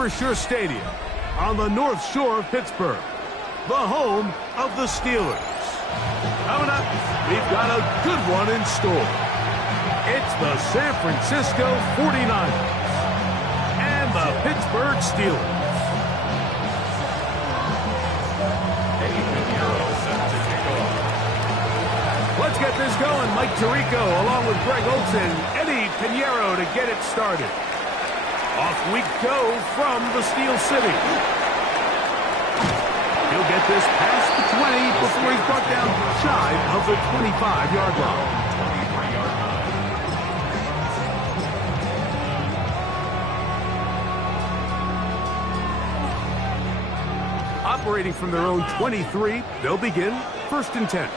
Acrisure Stadium on the North Shore of Pittsburgh, the home of the Steelers. Coming up, we've got a good one in store. It's the San Francisco 49ers and the Pittsburgh Steelers. Let's get this going. Mike Tirico along with Greg Olsen, Eddie Pinheiro to get it started. Off we go from the Steel City. He'll get this past the 20 before he's brought down shy of the 25-yard line. Operating from their own 23, they'll begin 1st and 10.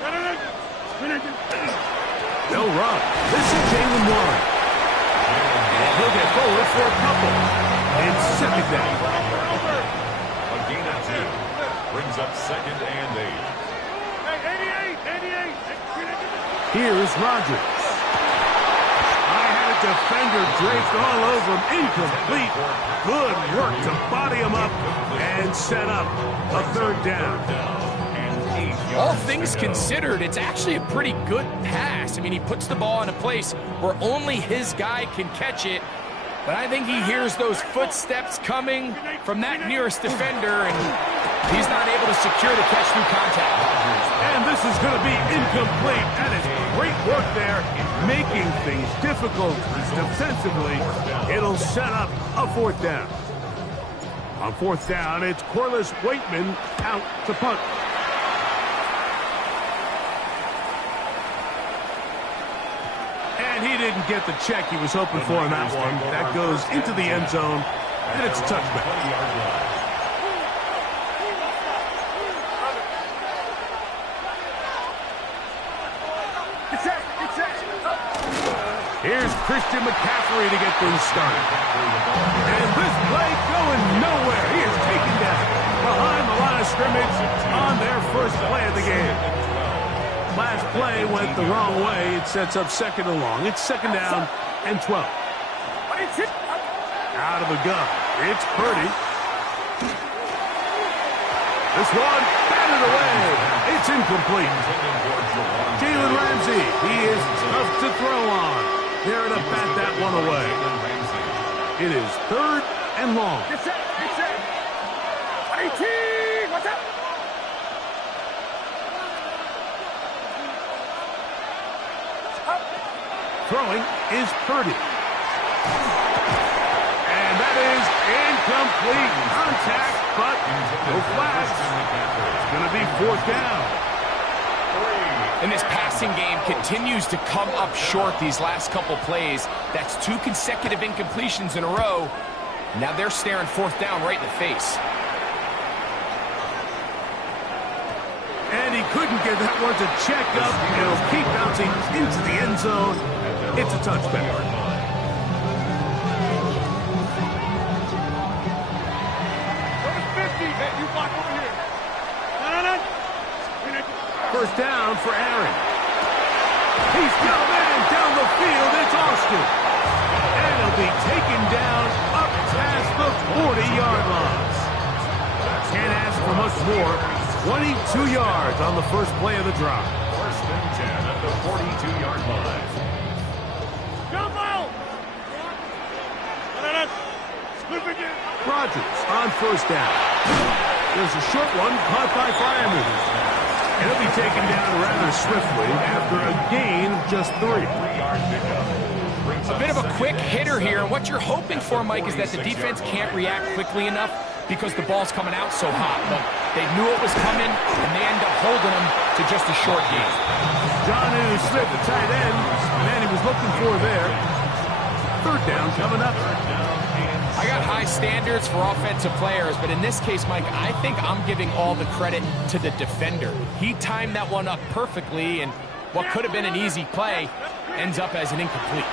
They'll run. This is Jalen Warren. And he'll get forward for a couple. It's 2nd down. A gain of 2. Brings up 2nd and 8. Here's Rodgers. I had a defender draped all over him. Incomplete. Good work to body him up and set up a 3rd down. All things considered, it's actually a pretty good pass. I mean, he puts the ball in a place where only his guy can catch it. But I think he hears those footsteps coming from that nearest defender, and he's not able to secure the catch through contact. And this is going to be incomplete. That is great work there, making things difficult defensively. It'll set up a 4th down. On 4th down, it's Corliss Waitman out to punt. He didn't get the check he was hoping for in that one. That goes into the end zone, and it's a touchback. Here's Christian McCaffrey to get things started. And this play going nowhere. He is taken down behind the line of scrimmage on their first play of the game. Last play went the wrong way. It sets up 2nd and long. It's 2nd down and 12. Out of the gun. It's Purdy. This one batted away. It's incomplete. Jalen Ramsey. He is tough to throw on. There to bat that one away. It is 3rd and long. What's up? Throwing is Purdy. And that is incomplete. Contact, but no flags. It's going to be 4th down. And this passing game continues to come up short these last couple plays. That's 2 consecutive incompletions in a row. Now they're staring 4th down right in the face. And he couldn't get that one to check up. It'll keep bouncing into the end zone. It's a touchback. First down for Aaron. He's got a man down the field. It's Austin. And he'll be taken down up past the 40-yard line. Can't ask for much more. 22 yards on the first play of the drive. 1st and 10 at the 42-yard line. Rodgers on 1st down. There's a short one caught by Freiermuth. And he'll be taken down rather swiftly after a gain of just 3. A bit of a quick hitter here. What you're hoping for, Mike, is that the defense can't react quickly enough because the ball's coming out so hot. But they knew it was coming, and they end up holding them to just a short gain. Jonnu Smith, the tight end, man he was looking for there. 3rd down coming up. I got high standards for offensive players, but in this case, Mike, I think I'm giving all the credit to the defender. He timed that one up perfectly, and what could have been an easy play ends up as an incomplete.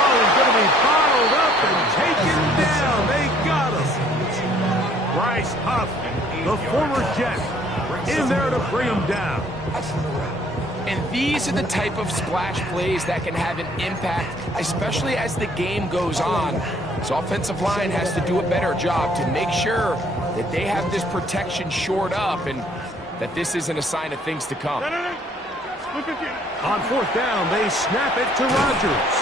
Oh, he's going to be bottled up and taken down. They got him. Bryce Huff, the former Jet, in there to bring him down. And these are the type of splash plays that can have an impact, especially as the game goes on. This offensive line has to do a better job to make sure that they have this protection shored up and that this isn't a sign of things to come. On fourth down, they snap it to Rodgers.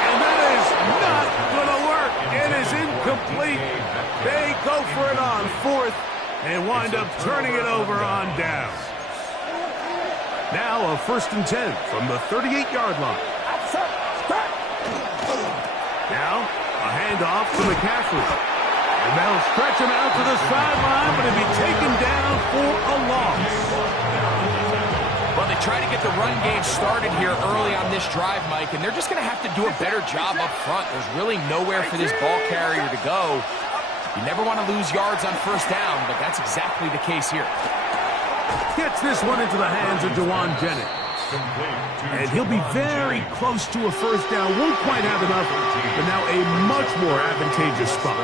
And that is not going to work. It is incomplete. They go for it on fourth and wind up turning it over on down. Now a 1st and 10 from the 38-yard line. Now a handoff to McCaffrey. And they'll stretch him out to the sideline, but he'll be taken down for a loss. Well, they try to get the run game started here early on this drive, Mike, and they're just going to have to do a better job up front. There's really nowhere for this ball carrier to go. You never want to lose yards on 1st down, but that's exactly the case here. Gets this one into the hands of Dewan Jennings. And he'll be very close to a 1st down. Won't quite have enough, but now a much more advantageous spot.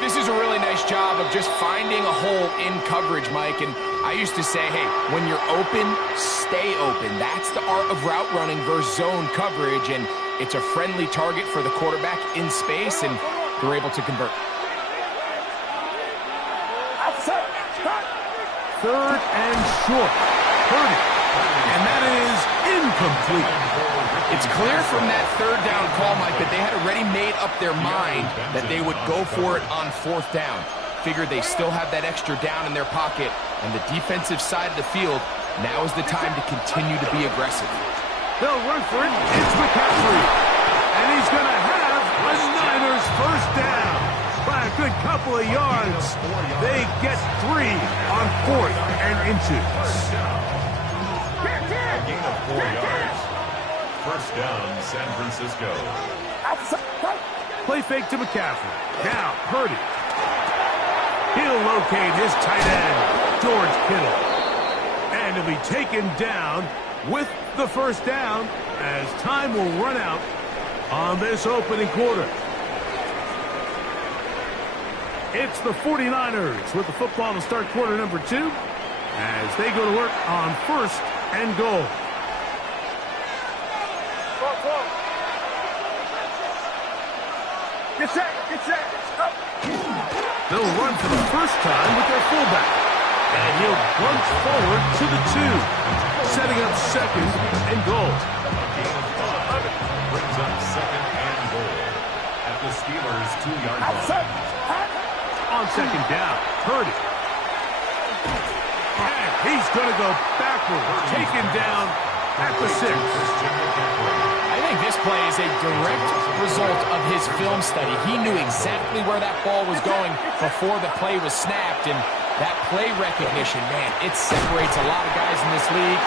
This is a really nice job of just finding a hole in coverage, Mike. And I used to say, hey, when you're open, stay open. That's the art of route running versus zone coverage. And it's a friendly target for the quarterback in space, and they're able to convert. 3rd and short. 30. And that is incomplete. It's clear from that 3rd down call, Mike, that they had already made up their mind that they would go for it on 4th down. Figured they still have that extra down in their pocket, and the defensive side of the field, now is the time to continue to be aggressive. They'll run for it. It's McCaffrey. And he's going to have a Niners 1st down. By a good couple of yards. They get 3 on 4th and inches. A gain of 4 yards. 1st down, San Francisco. Play fake to McCaffrey. Now, Purdy. He'll locate his tight end, George Kittle. And he'll be taken down with the 1st down as time will run out on this opening quarter. It's the 49ers with the football to start quarter number 2 as they go to work on 1st and goal. Get set. They'll run for the 1st time with their fullback. And he'll plunge forward to the 2, setting up 2nd and goal. Brings up 2nd and goal at the Steelers' 2-yard line. On 2nd down, Purdy. And he's going to go backwards, taken down at the 6. I think this play is a direct result of his film study. He knew exactly where that ball was going before the play was snapped, and that play recognition, man, it separates a lot of guys in this league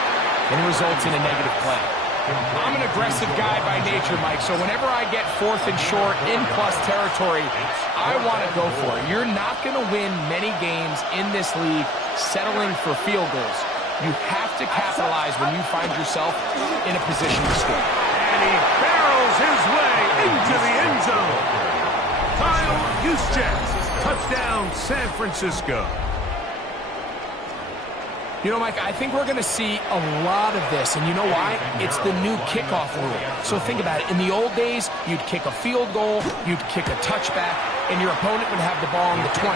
and results in a negative play. I'm an aggressive guy by nature, Mike, so whenever I get 4th and short in plus territory, I want to go for it. You're not going to win many games in this league settling for field goals. You have to capitalize when you find yourself in a position to score. And he barrels his way into the end zone. Kyle Juszczyk, touchdown San Francisco. You know, Mike, I think we're going to see a lot of this, and you know why? It's the new kickoff rule. So think about it. In the old days, you'd kick a field goal, you'd kick a touchback, and your opponent would have the ball on the 20.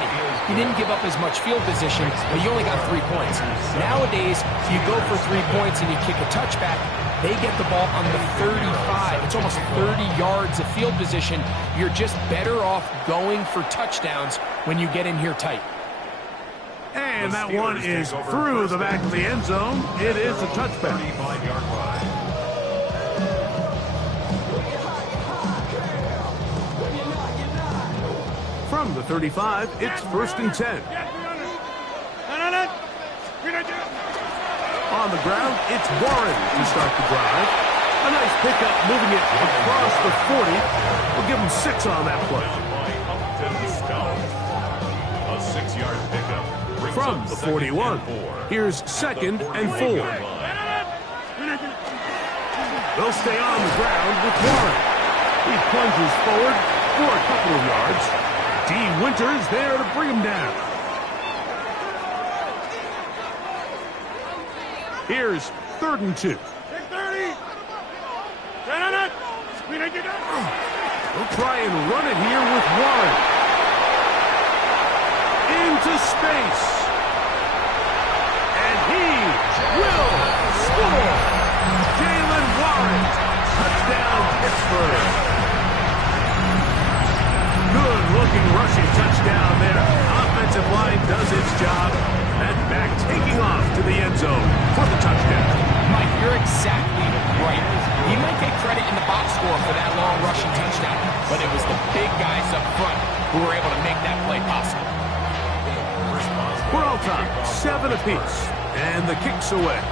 You didn't give up as much field position, but you only got 3 points. Nowadays, you go for 3 points and you kick a touchback, they get the ball on the 35. It's almost 30 yards of field position. You're just better off going for touchdowns when you get in here tight. And that one is through the back of the end zone. It is a touchback. 35-yard line. From the 35, it's 1st and 10. On the ground, it's Warren to start the drive. A nice pickup moving it across the 40. We'll give him 6 on that play. A 6-yard pickup. From the 41, here's 2nd and 4. They'll stay on the ground with Warren. He plunges forward for a couple of yards. D. Winters there to bring him down. Here's 3rd and 2. We'll try and run it here with Warren. Into space. And he will score. Jalen Warren. Touchdown, Pittsburgh. Good-looking rushing touchdown there. Offensive line does its job. And back taking off to the end zone for the touchdown. Mike, you're exactly right. He might get credit in the box score for that long rushing touchdown, but it was the big guys up front who were able to make that play possible. We're all time, 7 apiece, and the kick's away.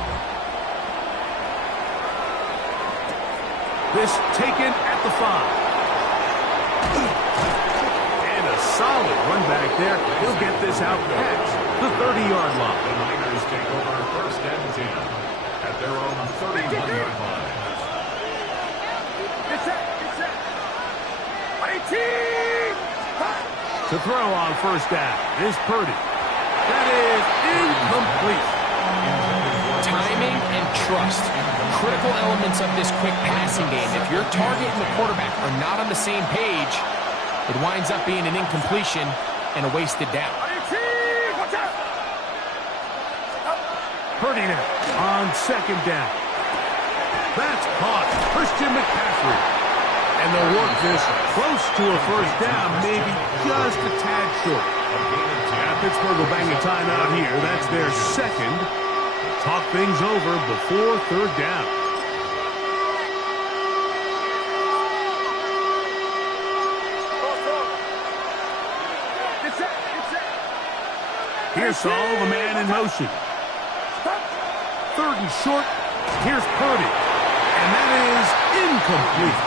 This taken at the 5. And a solid run back there. He'll get this out past the 30-yard line. The Niners take over 1st and 10 at their own 31-yard line. To throw on 1st down is Purdy. That is incomplete. Timing and trust, critical elements of this quick passing game. If your target and the quarterback are not on the same page, it winds up being an incompletion and a wasted down. Purdy now on 2nd down. That's caught. Christian McCaffrey. And they'll work this close to a 1st down, maybe just a tad short. Pittsburgh will bang a timeout here. That's their 2nd. Talk things over before 3rd down. Here's Saul, the man in motion. 3rd and short. Here's Purdy. And that is incomplete.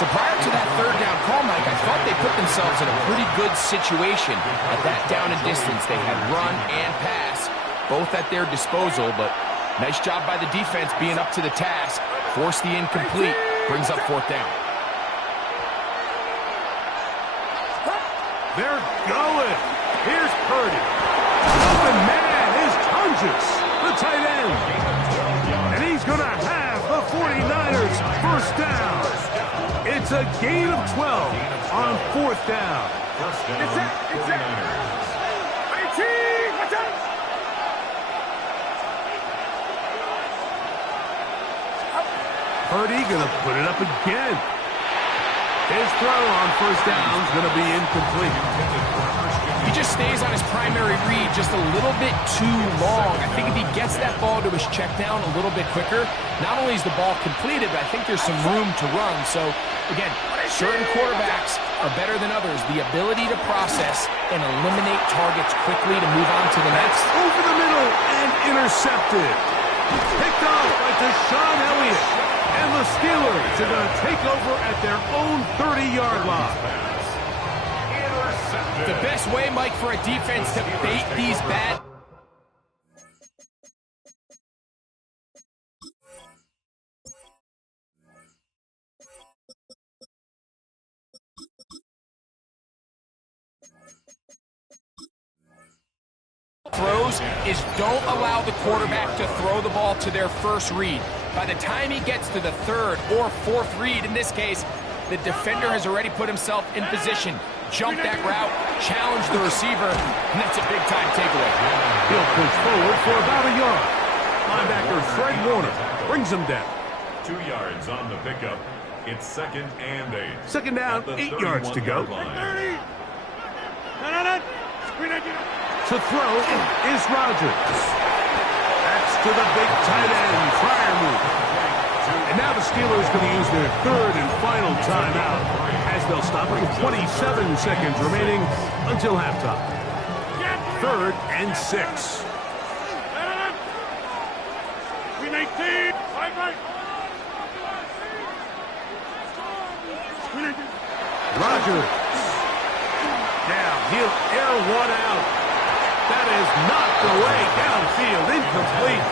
So prior to that 3rd down call, Mike, I thought they put themselves in a pretty good situation at that down and distance. They had run and pass, both at their disposal, but nice job by the defense being up to the task. Force the incomplete, brings up 4th down. They're going. Here's Purdy. Open man is Tunges, the tight end. And he's going to have the 49ers 1st down. It's a gain of 12 on 4th down. 1st down, 49ers. Purdy going to put it up again. His throw on 1st down is going to be incomplete. He just stays on his primary read just a little bit too long. I think if he gets that ball to his check down a little bit quicker, not only is the ball completed, but I think there's some room to run. So, again, certain quarterbacks are better than others. The ability to process and eliminate targets quickly to move on to the next. Over the middle and intercepted. Picked off by Deshaun Elliott. And the Steelers are going to take over at their own 30-yard line. The best way, Mike, for a defense to bait these bad... throws is don't allow the quarterback to throw the ball to their 1st read. By the time he gets to the 3rd or 4th read, in this case, the defender has already put himself in position. Jump that route, challenge the receiver, and that's a big-time takeaway. He'll push forward for about a yard. Linebacker Fred Warner brings him down. 2 yards on the pickup. It's 2nd and 8. 2nd down, 8 yards to go. To throw is Rodgers. That's to the big tight end, Fryermuth. And now the Steelers going to use their 3rd and final timeout as they'll stop it with 27 seconds remaining until halftime. 3rd and 6. Rodgers. Now he'll air one out. That is knocked away downfield, incomplete.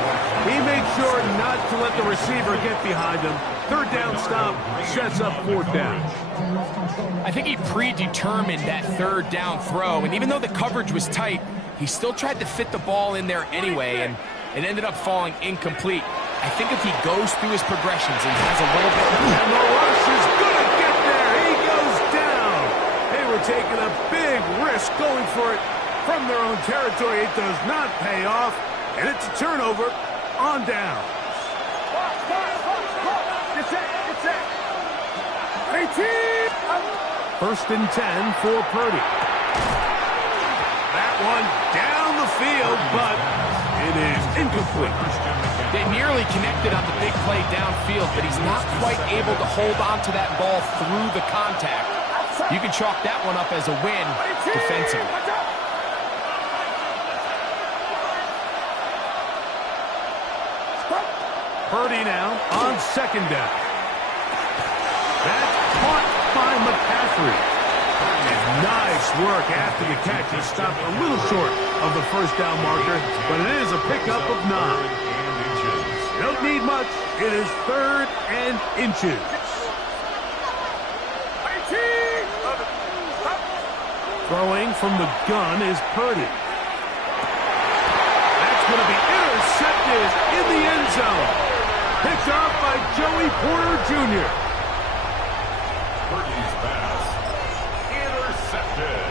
He made sure not to let the receiver get behind him. 3rd down stop sets up 4th down. I think he predetermined that 3rd down throw, and even though the coverage was tight, he still tried to fit the ball in there anyway, and It ended up falling incomplete. I think if he goes through his progressions and has a little bit... And the rush is going to get there. He goes down. They were taking a big risk going for it from their own territory. It does not pay off, and it's a turnover on down. First and 10 for Purdy. That one down the field, but it is incomplete. They nearly connected on the big play downfield, but he's not quite able to hold on to that ball through the contact. You can chalk that one up as a win defensively. Purdy now on second down. That's caught by McCaffrey. And nice work after the catch. He stopped a little short of the first down marker, but it is a pickup of 9. Don't need much. It is 3rd and inches. Throwing from the gun is Purdy. That's going to be intercepted in the end zone. Picked off by Joey Porter Jr. Purdy's pass intercepted.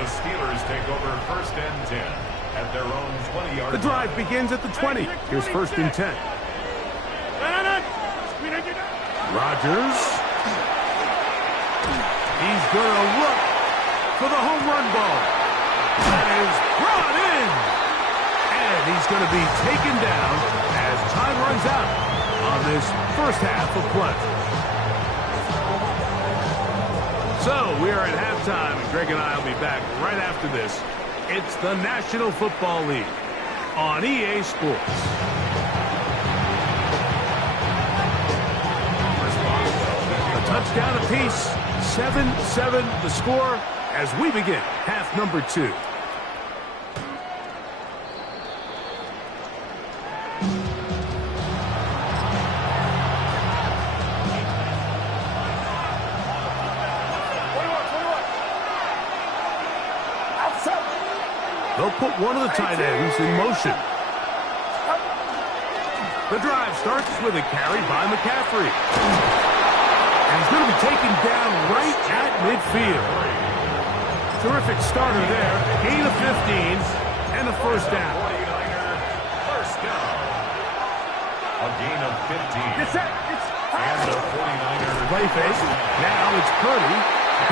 The Steelers take over 1st and 10 at their own 20-yard line. The drive begins at the 20. Here's 1st and 10. Rodgers. He's going to look for the home run ball. That is brought in. And he's going to be taken down as time runs out on this first half of play. So we are at halftime, and Greg and I will be back right after this. It's the National Football League on EA Sports. A touchdown apiece, 7-7 the score as we begin half number 2. They'll put one of the tight ends in motion. The drive starts with a carry by McCaffrey. And he's going to be taken down right at midfield. Terrific starter there. Gain of 15 and a first down. First down. A gain of 15. And the 49ers. Play fake. Now it's Purdy.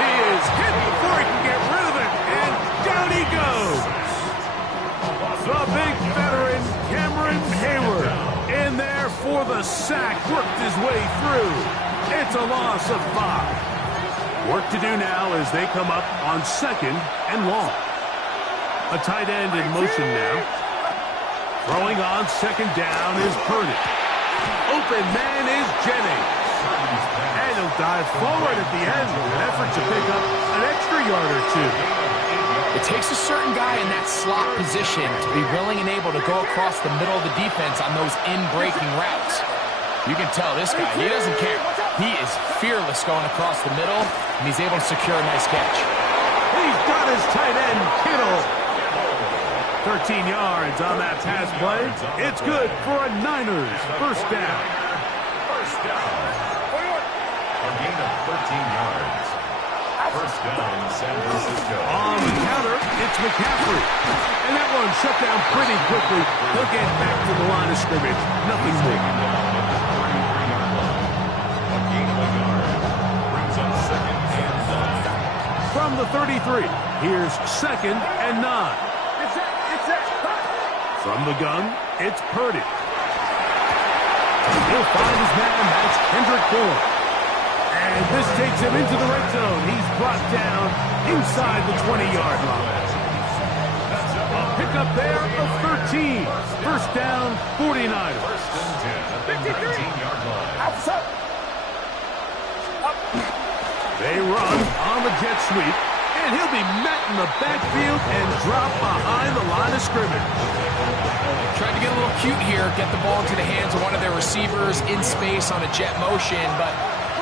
He is hit before he can get rid of it. And down he goes. The big veteran, Cameron Hayward, in there for the sack, worked his way through. It's a loss of 5. Work to do now as they come up on 2nd and long. A tight end in motion now. Throwing on 2nd down is Purdy. Open man is Jennings. And he'll dive forward at the end in an effort to pick up an extra yard or 2. It takes a certain guy in that slot position to be willing and able to go across the middle of the defense on those in-breaking routes. You can tell this guy, he doesn't care. He is fearless going across the middle, and he's able to secure a nice catch. He's got his tight end, Kittle. 13 yards on that pass play. It's good for a Niners first down. First down. A gain of 13 yards. First down, San Francisco. On the counter, it's McCaffrey. And that one shut down pretty quickly. He'll get back to the line of scrimmage. Nothing more. A gain of a yard. Brings up 2nd and 9. From the 33, here's 2nd and 9. From the gun, it's Purdy. He'll find his man. That's Kendrick Bourne. And this takes him into the red zone. He's brought down inside the 20-yard line. A pickup there of 13. First down, 49ers. First and 10 at the 19-yard line. They run on the jet sweep, and he'll be met in the backfield and dropped behind the line of scrimmage. Tried to get a little cute here, get the ball into the hands of one of their receivers in space on a jet motion, but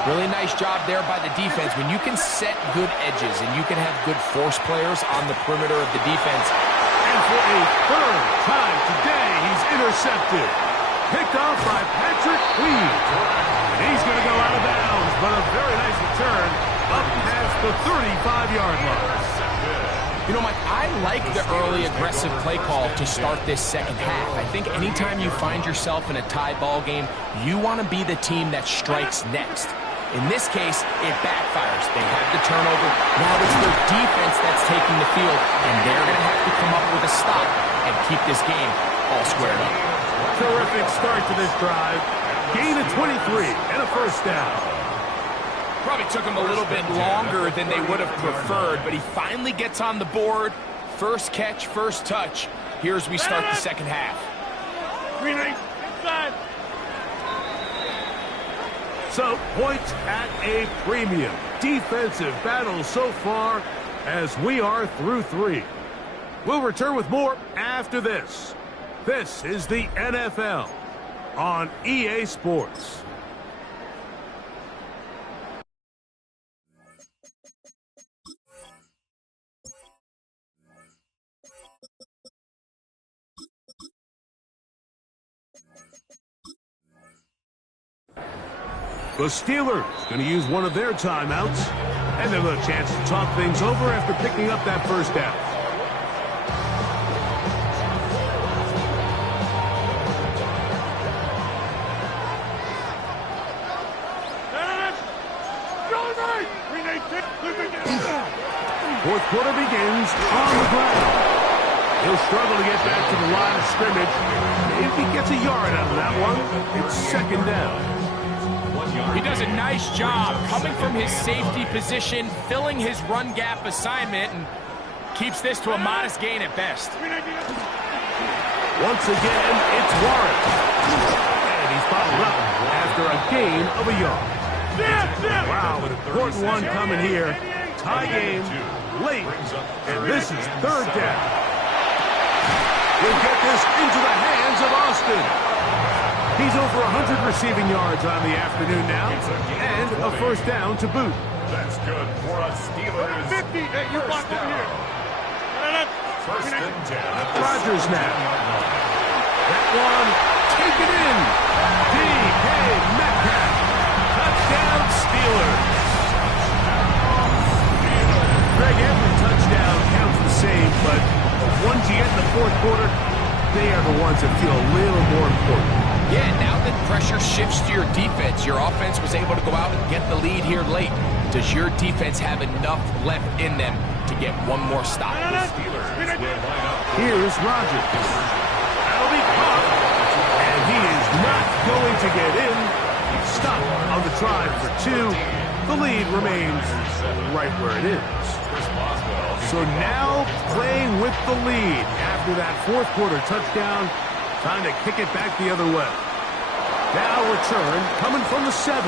really nice job there by the defense. When you can set good edges and you can have good force players on the perimeter of the defense, and for a third time today. He's intercepted. Picked off by Patrick Queen. And he's going to go out of bounds, but a very nice return up past the 35-yard line. You know, Mike, I like the early aggressive play call to start this second half. I think anytime you find yourself in a tie ball game, you want to be the team that strikes next. In this case, it backfires. They have the turnover. Now it's their defense that's taking the field, and they're going to have to come up with a stop and keep this game all squared up. Terrific start to this drive. Gain of 23 and a first down. Probably took him a little bit longer than they would have preferred, but he finally gets on the board. First catch, first touch. Here as we start the second half. So, points at a premium. Defensive battle so far as we are through 3. We'll return with more after this. This is the NFL on EA Sports. The Steelers going to use one of their timeouts, and they'll have a chance to talk things over after picking up that first down. Fourth quarter begins on the ground. He'll struggle to get back to the line of scrimmage. If he gets a yard out of that one, it's second down. He does a nice job coming from his safety position, filling his run gap assignment, and keeps this to a modest gain at best. Once again, it's Warren. And he's followed up after a gain of a yard. Wow, an important one coming here. Tie game, late, and this is third down. He'll get this into the hands of Austin. He's over 100 receiving yards on the afternoon now, and a first down to boot. That's good for a Steelers. 50. Hey, you block over here. First and 10. Rodgers now. That one taken in. DK Metcalf. Touchdown Steelers. Greg, every touchdown counts the same, but the ones you get in the fourth quarter, they are the ones that feel a little more important. Yeah, now that pressure shifts to your defense, your offense was able to go out and get the lead here late. Does your defense have enough left in them to get one more stop? Here's Rodgers. That'll be caught. And he is not going to get in. Stop on the try for 2. The lead remains right where it is. So now playing with the lead after that fourth quarter touchdown. Time to kick it back the other way. Now return coming from the 7.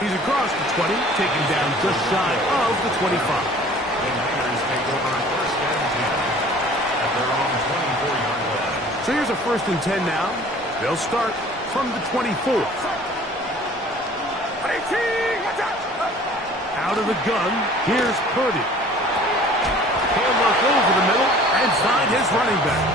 He's across the 20, taken down just shy of the 25. The Niners take over first and 10 at their own 24-yard line. So here's a first and 10 now. They'll start from the 24. Out of the gun, here's Purdy. He'll look over the middle and find his running back.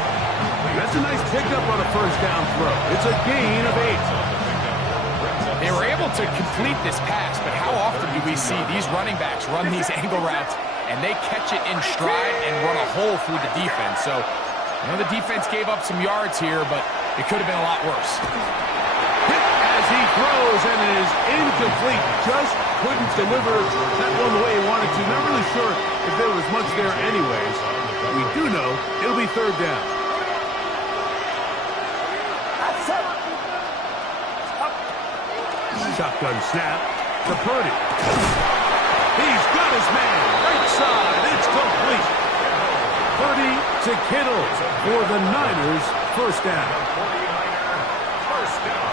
That's a nice pickup on a first down throw. It's a gain of 8. They were able to complete this pass, but how often do we see these running backs run these angle routes and they catch it in stride and run a hole through the defense? So, you know, the defense gave up some yards here, but it could have been a lot worse. Hit as he throws, and it is incomplete. Just couldn't deliver that one the way he wanted to. Not really sure if there was much there anyways. We do know it'll be third down. Shotgun snap to Purdy. He's got his man. Right side. It's complete. Purdy to Kittle for the Niners. First down. First down.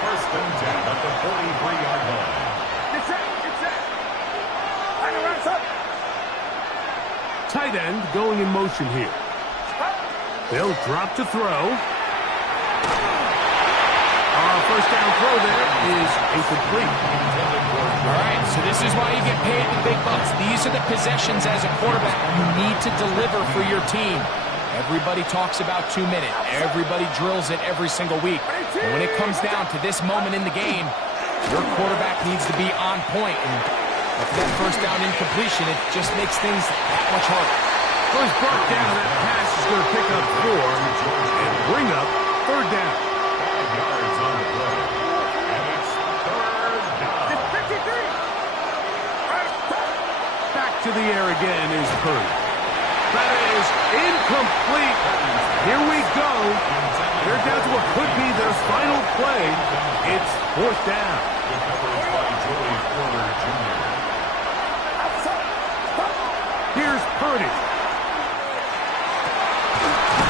First and 10 at the 43-yard line. Get set. Get set. Line up. Tight end going in motion here. They'll drop to throw. First down throw there is incomplete. All right, so this is why you get paid the big bucks. These are the possessions as a quarterback you need to deliver for your team. Everybody talks about 2 minutes. Everybody drills it every single week. But when it comes down to this moment in the game, your quarterback needs to be on point. And after that first down incompletion, it just makes things that much harder. First brought down, that pass is going to pick up 4 and bring up third down. 5 yards on the play. And it's third down. Back to the air again is Purdy. That is incomplete. Here we go. They're down to what could be their final play. It's fourth down. The coverage by Joey Porter Jr. Here's Purdy.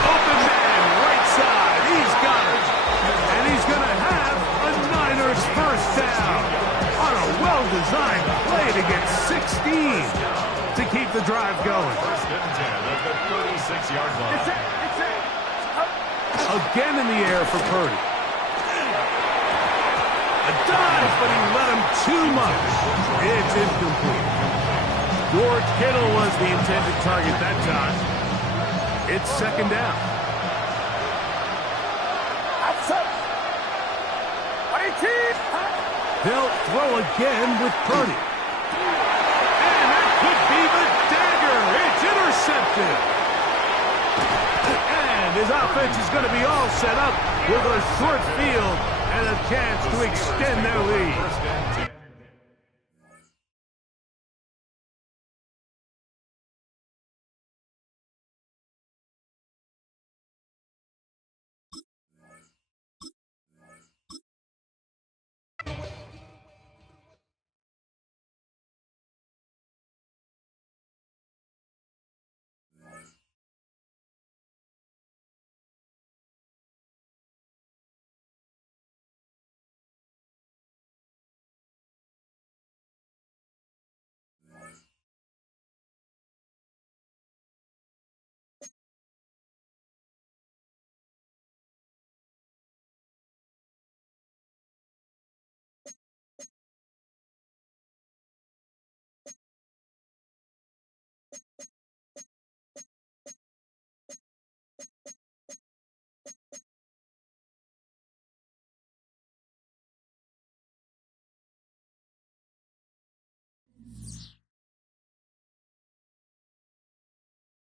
Open man, right side. He's got it. And he's going to have a Niners first down on a well-designed play to get 16 to keep the drive going. First and 10 at the 36-yard line. Again in the air for Purdy. A dive, but he let him too much. It's incomplete. George Kittle was the intended target that time. It's second down. They'll throw again with Purdy. And that could be the dagger. It's intercepted. And his offense is going to be all set up with a short field and a chance to extend their lead. First and 10.